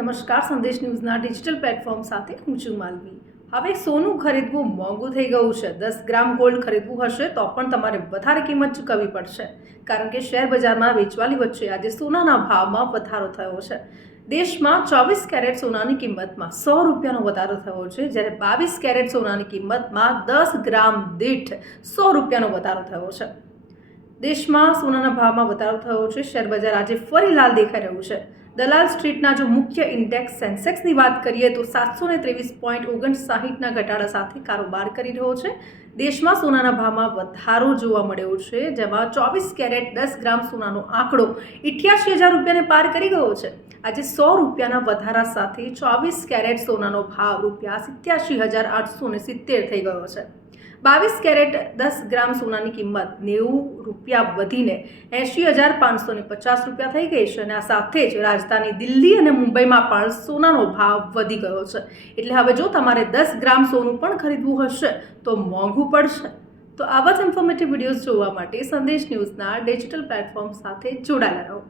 નમસ્કાર, સંદેશ ન્યૂઝના digital platform સાથે હું છું માલવી। હવે સોનું ખરીદવું મોંઘું થઈ ગયું છે। 10 ગ્રામ ગોલ્ડ ખરીદવું હશે તો પણ તમારે વધારે કિંમત ચૂકવવી પડશે, કારણ કે શેર બજારમાં વેચવાલી વચ્ચે આજે સોનાના ભાવમાં વધારો થયો છે। દેશમાં 24 કેરેટ સોનાની કિંમતમાં 100 રૂપિયાનો વધારો થયો છે, જ્યારે 22 કેરેટ સોનાની કિંમતમાં 10 ગ્રામ દીઠ 100 રૂપિયાનો વધારો થયો છે। દેશમાં સોનાના ભાવમાં વધારો થયો છે। શેર બજાર આજે ફરી લાલ દેખાઈ રહ્યું છે। દલાલ સ્ટ્રીટના જો મુખ્ય ઇન્ડેક્સ સેન્સેક્સની વાત કરીએ તો 723.59ના ઘટાડા સાથે કારોબાર કરી રહ્યો છે। દેશમાં સોનાના ભાવમાં વધારો જોવા મળ્યો છે, જેમાં 24 કેરેટ 10 ગ્રામ સોનાનો આંકડો 88,000 રૂપિયાને પાર કરી ગયો છે। આજે 100 રૂપિયાના વધારા સાથે 24 કેરેટ સોનાનો ભાવ રૂપિયા 87,870 થઈ ગયો છે। 22 કેરેટ 10 ગ્રામ સોનાની કિંમત 90 રૂપિયા વધીને 80,550 રૂપિયા થઈ ગઈ છે, અને આ સાથે જ રાજધાની દિલ્હી અને મુંબઈમાં પણ સોનાનો ભાવ વધી ગયો છે। એટલે હવે જો તમારે 10 ગ્રામ સોનું પણ ખરીદવું હશે તો મોંઘું પડશે। તો આવા જ ઇન્ફોર્મેટિવ વિડીયોઝ જોવા માટે સંદેશ ન્યૂઝના ડિજિટલ પ્લેટફોર્મ સાથે જોડાયેલા રહો।